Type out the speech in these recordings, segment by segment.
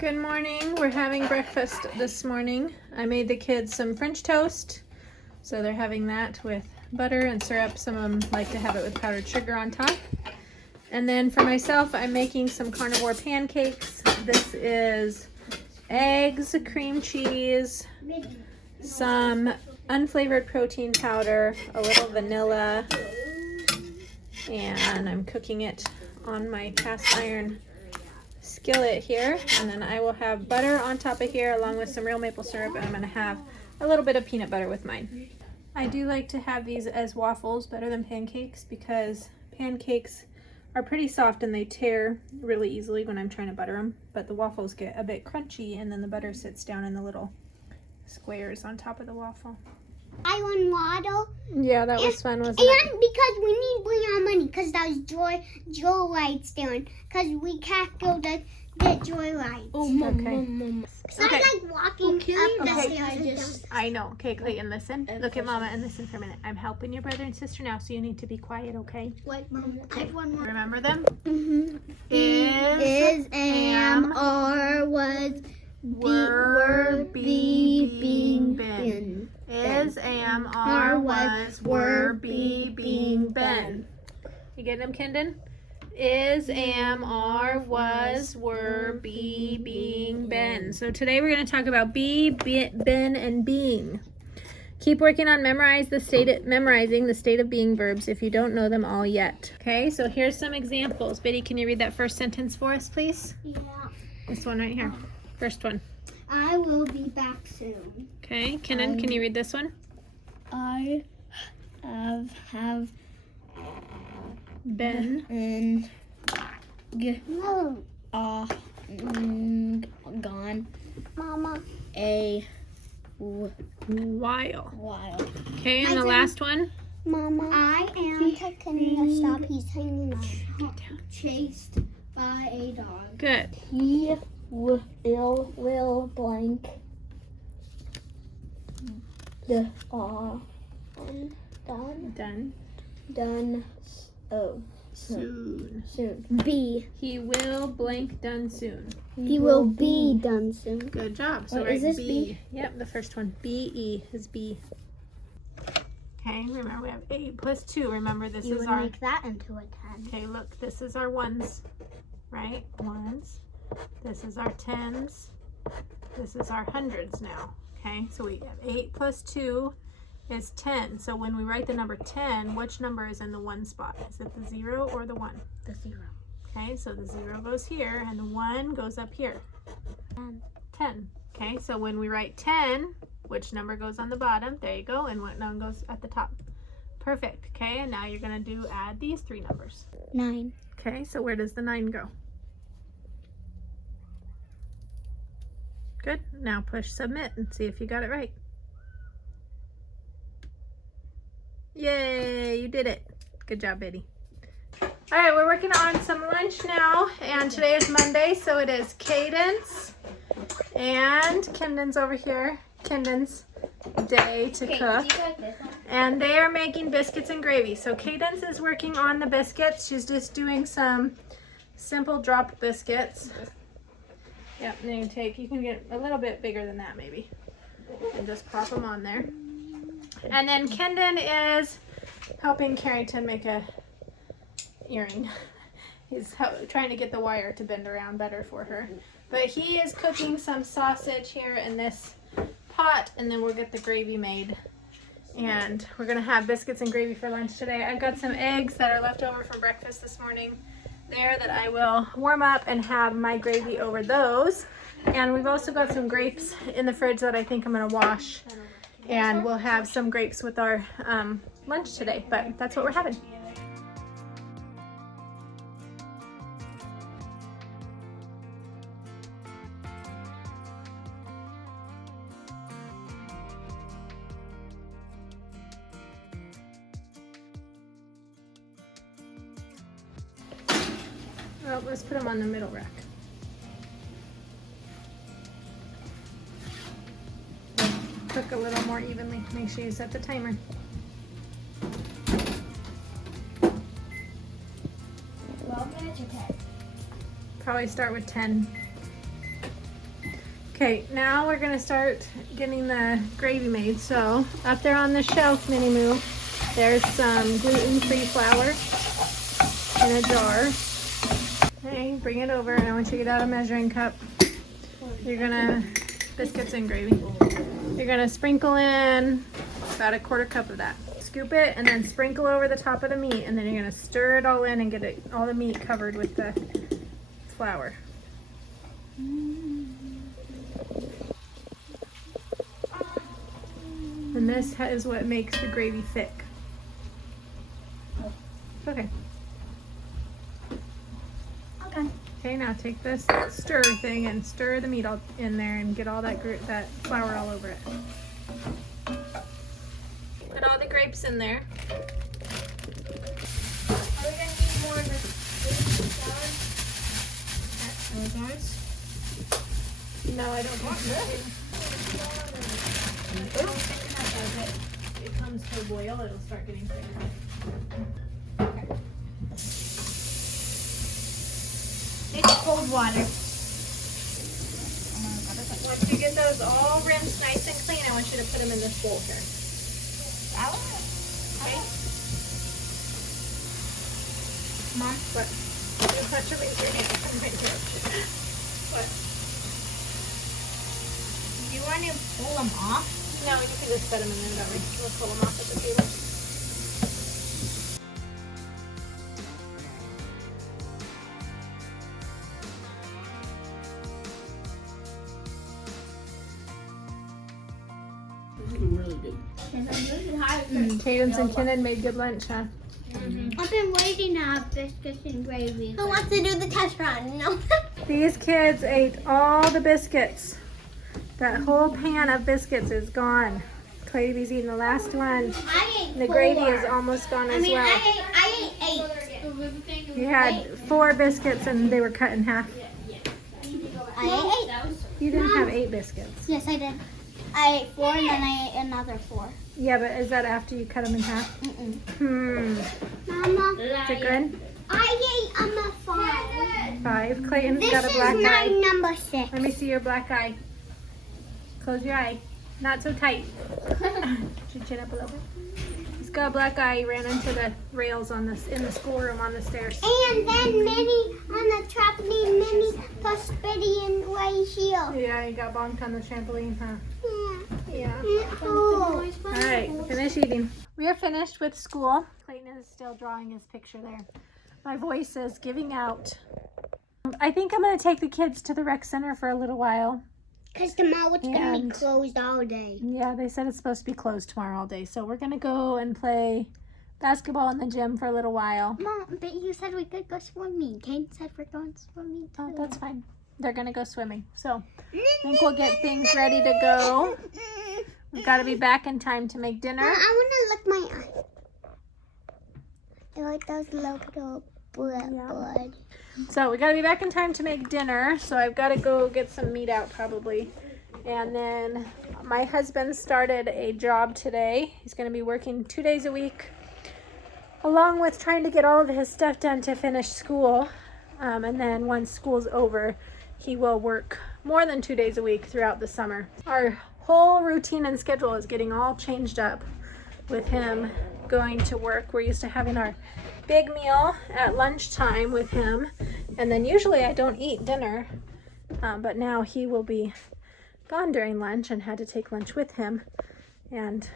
Good morning. We're having breakfast this morning. I made the kids some French toast, so they're having that with butter and syrup. Some of them like to have it with powdered sugar on top. And then for myself, I'm making some carnivore pancakes. This is eggs, cream cheese, some unflavored protein powder, a little vanilla, and I'm cooking it on my cast iron skillet here. And then I will have butter on top of here along with some real maple syrup, and I'm going to have a little bit of peanut butter with mine. I do like to have these as waffles better than pancakes because pancakes are pretty soft and they tear really easily when I'm trying to butter them, but the waffles get a bit crunchy and then the butter sits down in the little squares on top of the waffle. I won model. Yeah, that was fun, wasn't it? it? And because we need to bring our money, because those joy lights down, because we can't go to get joy lights. Oh, Mom. So I like walking up the stairs. I know. Okay, Clayton, listen. Look at Mama and listen for a minute. I'm helping your brother and sister now, so you need to be quiet, okay? Wait, Mom, I have one more. Remember them? Mm-hmm. Is, am, are, was, were, be, being, been. Is, am, are, was, were, be, being, been. You get them, Kendon? Is, am, are, was, were, be, being, been. So today we're going to talk about be, been, and being. Keep working on memorizing the state of being verbs if you don't know them all yet. Okay, so here's some examples. Biddy, can you read that first sentence for us, please? Yeah. This one right here. First one. I will be back soon. Okay, Kenan, can you read this one? I have Been. Gone. Mama. A while. Okay, and the last one? Mama. I am stop. He's hanging on. Chased by a dog. Good. He will blank. Done. Oh. Soon. Be. He will blank done soon. He will be done soon. Good job. So Wait, is this B. B? Yep, the first one. B-E is B. Okay, remember we have 8 plus 2. Remember this You is would our... make that into a 10. Okay, look, this is our ones, right? Ones. This is our tens. This is our hundreds now. Okay, so we have 8 plus 2 is 10. So when we write the number 10, which number is in the 1 spot? Is it the 0 or the 1? The 0. Okay, so the 0 goes here and the 1 goes up here. 10. Okay, so when we write 10, which number goes on the bottom? There you go. And what number goes at the top? Perfect. Okay, and now you're going to add these 3 numbers. 9. Okay, so where does the 9 go? Good. Now push submit and see if you got it right. Yay, you did it. Good job, Biddy. All right, we're working on some lunch now, and today is Monday, so it is Cadence and Kendon's over here. Kendon's day to cook. And they are making biscuits and gravy. So Cadence is working on the biscuits. She's just doing some simple drop biscuits. Yep, and you can get a little bit bigger than that maybe. And just pop them on there. And then Kendon is helping Carrington make a earring. He's trying to get the wire to bend around better for her. But he is cooking some sausage here in this pot, and then we'll get the gravy made. And we're gonna have biscuits and gravy for lunch today. I've got some eggs that are left over from breakfast this morning there that I will warm up and have my gravy over those. And we've also got some grapes in the fridge that I think I'm gonna wash. And we'll have some grapes with our lunch today, but that's what we're having. Well, let's put them on the middle rack. Cook a little more evenly. Make sure you set the timer. 12 minutes or 10? Probably start with 10. Okay, now we're gonna start getting the gravy made. So up there on the shelf, Minnie Moo, there's some gluten-free flour in a jar. Okay, bring it over, and I want you to get out a measuring cup. You're gonna, biscuits and gravy. You're gonna sprinkle in about a 1/4 cup of that. Scoop it and then sprinkle over the top of the meat, and then you're gonna stir it all in and get it, all the meat covered with the flour. And this is what makes the gravy thick. Okay. Okay. Okay, now take this stir thing and stir the meat all in there and get all that flour all over it. Put all the grapes in there. Are we gonna need more of this flour? Those ours? No, I don't want this. It comes to a boil, it'll start getting thicker. Okay. It's cold water. Once you get those all rinsed nice and clean, I want you to put them in this bowl here. Okay? Mom, What? You don't have to raise your hand. What? do you want to pull them off? No, you can just set them in there that way. We'll pull them off at the table. Really good. Cadence and Kenan made good lunch, huh? I've been waiting to have biscuits and gravy. Who wants to do the test run? No. These kids ate all the biscuits. That whole pan of biscuits is gone. Clady's eating the last one. I ate The gravy is almost gone as well. I ate 8. You had 4 biscuits and they were cut in half. I ate 8. You didn't have 8 biscuits. Yes, I did. I ate 4 and then I ate another 4. Yeah, but is that after you cut them in half? Mama, Is it good? I ate 5. 5. Clayton's This got a is black my eye. number 6. Let me see your black eye. Close your eye. Not so tight. Should you chin up a little bit? He's got a black eye. He ran into the rails on this in the schoolroom on the stairs. And then Minnie on the trampoline, Minnie pushed Betty in right here. Yeah, he got bonked on the trampoline, huh? Yeah. Oh. All right, finish eating. We are finished with school. Clayton is still drawing his picture there. My voice is giving out. I think I'm going to take the kids to the rec center for a little while. Because tomorrow it's going to And- be closed all day. Yeah, they said it's supposed to be closed tomorrow all day. So we're going to go and play basketball in the gym for a little while. Mom, but you said we could go swimming. Kate said we're going swimming too. Oh, that's fine. They're going to go swimming. So I think we'll get things ready to go. We've got to be back in time to make dinner. I want to lick my eye. I like those little blood. So we got to be back in time to make dinner. So I've got to go get some meat out probably. And then my husband started a job today. He's going to be working 2 days a week, along with trying to get all of his stuff done to finish school. And then once school's over, he will work more than 2 days a week throughout the summer. Our whole routine and schedule is getting all changed up with him going to work. We're used to having our big meal at lunchtime with him, and then usually I don't eat dinner, but now he will be gone during lunch and had to take lunch with him, and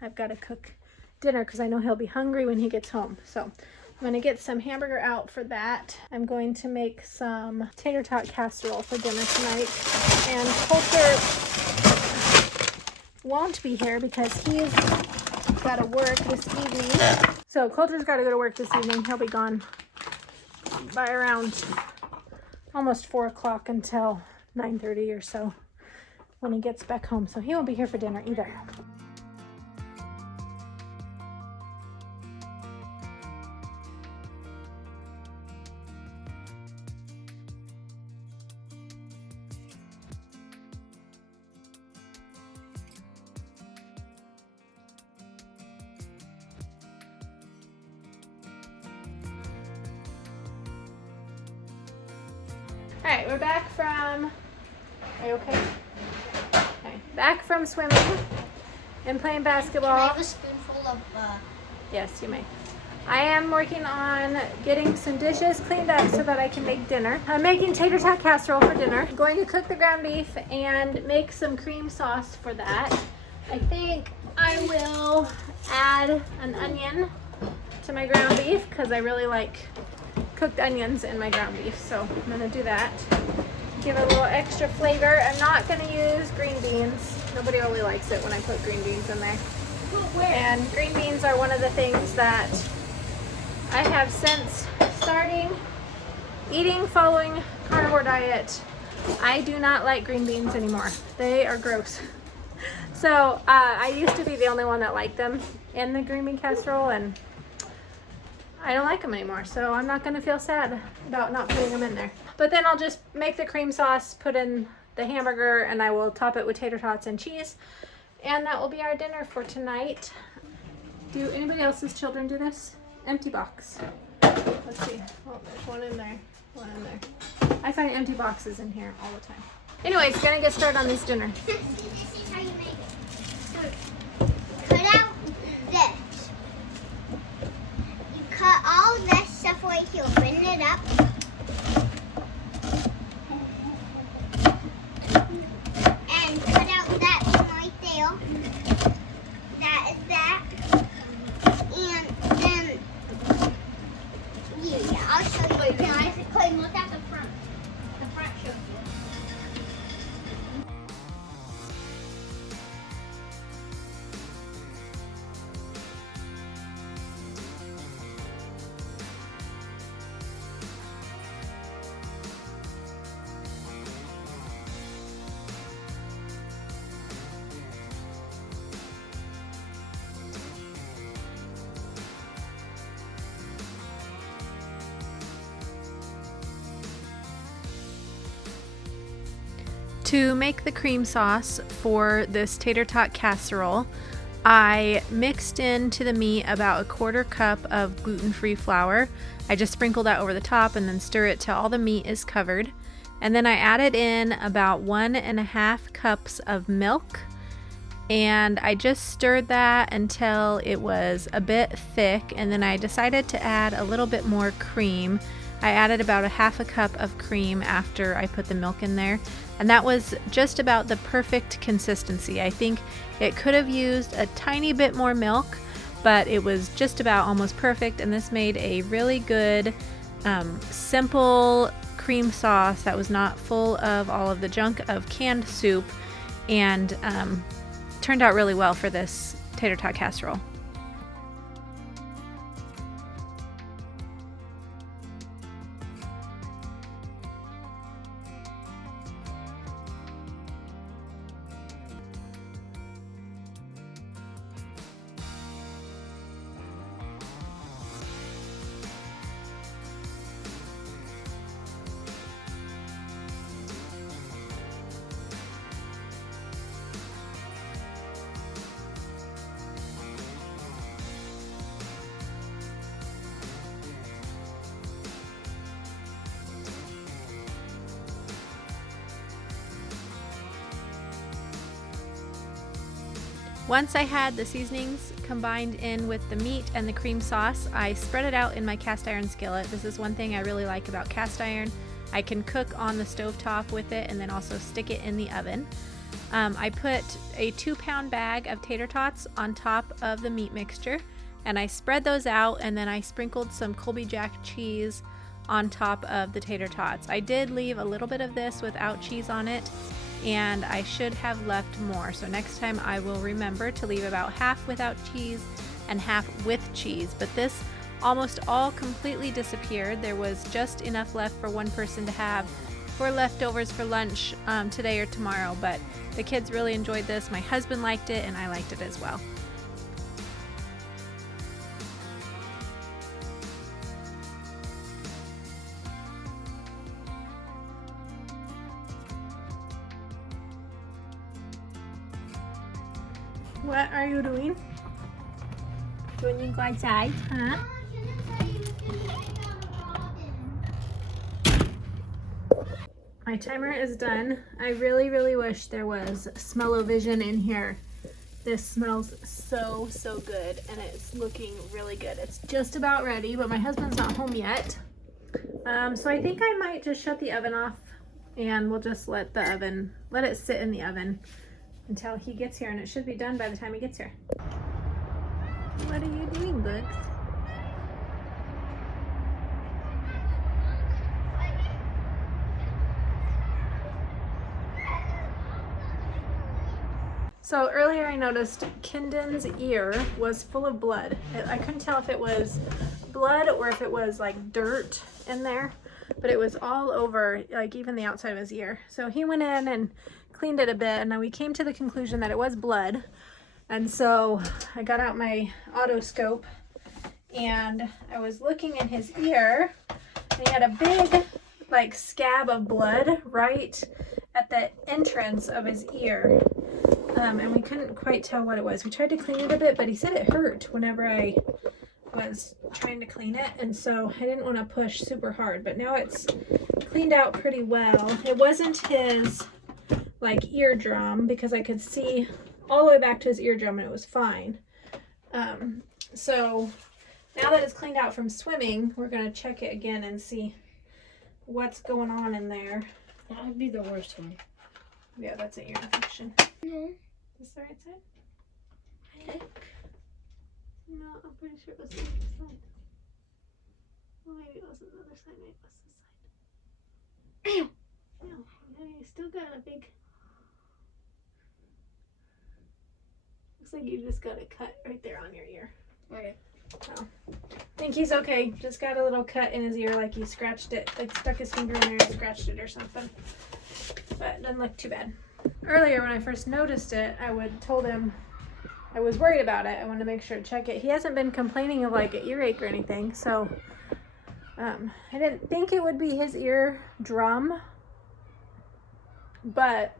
I've got to cook dinner because I know he'll be hungry when he gets home. So I'm going to get some hamburger out for that. I'm going to make some tater tot casserole for dinner tonight, and Coulter won't be here because he's got to work this evening. So Coulter's got to go to work this evening. He'll be gone by around almost 4 o'clock until 9:30 or so when he gets back home. So he won't be here for dinner either. All right, we're back from, are you okay? back from swimming and playing basketball. Can I have a spoonful of Yes, you may. I am working on getting some dishes cleaned up so that I can make dinner. I'm making tater tot casserole for dinner. I'm going to cook the ground beef and make some cream sauce for that. I think I will add an onion to my ground beef because I really like cooked onions in my ground beef. So I'm gonna do that. Give it a little extra flavor. I'm not gonna use green beans. Nobody really likes it when I put green beans in there. And green beans are one of the things that I have since starting eating following carnivore diet. I do not like green beans anymore. They are gross. So I used to be the only one that liked them in the green bean casserole, and I don't like them anymore. So I'm not gonna feel sad about not putting them in there. But then I'll just make the cream sauce, put in the hamburger, and I will top it with tater tots and cheese. And that will be our dinner for tonight. Do anybody else's children do this? Empty box. Let's see. Oh, there's one in there. One in there. I find empty boxes in here all the time. Anyways, gonna get started on this dinner. This is how you make it. So, cut out this. You cut all this stuff right here. Bend it up. And cut out that one right there. That is that. And then, yeah, I'll show you. Wait, guys, Clay, look at the front. The front shows you. To make the cream sauce for this tater tot casserole, I mixed into the meat about a 1/4 cup of gluten-free flour. I just sprinkle that over the top and then stir it till all the meat is covered. And then I added in about 1½ cups of milk, and I just stirred that until it was a bit thick, and then I decided to add a little bit more cream. I added about 1/2 cup of cream after I put the milk in there, and that was just about the perfect consistency. I think it could have used a tiny bit more milk, but it was just about almost perfect, and this made a really good, simple cream sauce that was not full of all of the junk of canned soup, and turned out really well for this tater tot casserole. Once I had the seasonings combined in with the meat and the cream sauce, I spread it out in my cast iron skillet. This is one thing I really like about cast iron. I can cook on the stovetop with it and then also stick it in the oven. I put a 2-pound bag of tater tots on top of the meat mixture, and I spread those out, and then I sprinkled some Colby Jack cheese on top of the tater tots. I did leave a little bit of this without cheese on it, and I should have left more. So next time I will remember to leave about half without cheese and half with cheese. But this almost all completely disappeared. There was just enough left for one person to have for leftovers for lunch today or tomorrow. But the kids really enjoyed this. My husband liked it, and I liked it as well. What are you doing? Chuột nhìn qua trái hả? My timer is done. I really, really wish there was smell-o-vision in here. This smells so, so good, and it's looking really good. It's just about ready, but my husband's not home yet. So I think I might just shut the oven off, and we'll just let it sit in the oven until he gets here, and it should be done by the time he gets here. What are you doing, Bugs? So earlier I noticed Kinden's ear was full of blood. I couldn't tell if it was blood or if it was like dirt in there, but it was all over, like even the outside of his ear. So he went in and cleaned it a bit, and then we came to the conclusion that it was blood. And so I got out my otoscope and I was looking in his ear, and he had a big like scab of blood right at the entrance of his ear. And we couldn't quite tell what it was. We tried to clean it a bit, but he said it hurt whenever I was trying to clean it, and so I didn't want to push super hard, but now it's cleaned out pretty well. It wasn't his like eardrum, because I could see all the way back to his eardrum and it was fine. So now that it's cleaned out from swimming, we're going to check it again and see what's going on in there. That would be the worst one. Yeah, that's an ear infection. No. Is this the right side? I think. No, I'm pretty sure it was the other side. Well, maybe it wasn't the other side, maybe it was this side. No, you still got a big... Looks like you just got a cut right there on your ear. Okay. So, I think he's okay. Just got a little cut in his ear, like he scratched it, like stuck his finger in there and scratched it or something. But it doesn't look too bad. Earlier when I first noticed it, I told him I was worried about it. I wanted to make sure to check it. He hasn't been complaining of like an earache or anything, so I didn't think it would be his eardrum, but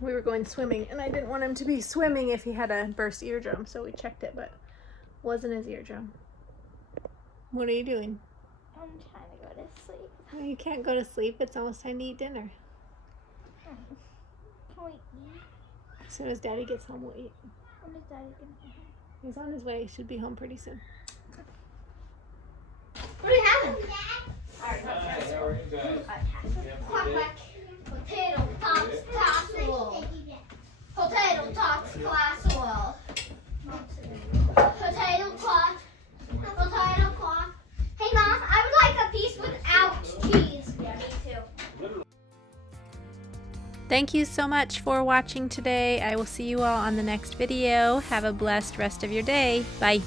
we were going swimming and I didn't want him to be swimming if he had a burst eardrum, so we checked it, but it wasn't his eardrum. What are you doing? I'm trying to go to sleep. Well, you can't go to sleep. It's almost time to eat dinner. Can we eat? As soon as Daddy gets home, we'll eat. When is Daddy gonna come home? He's on his way. He should be home pretty soon. What are we having? Hi, how are you guys? Quack quack. Potato tots casserole. Potato tots casserole. Potato cloth. Potato cloth. Hey Mom, I would like a piece without cheese. Yeah, me too. Thank you so much for watching today. I will see you all on the next video. Have a blessed rest of your day. Bye.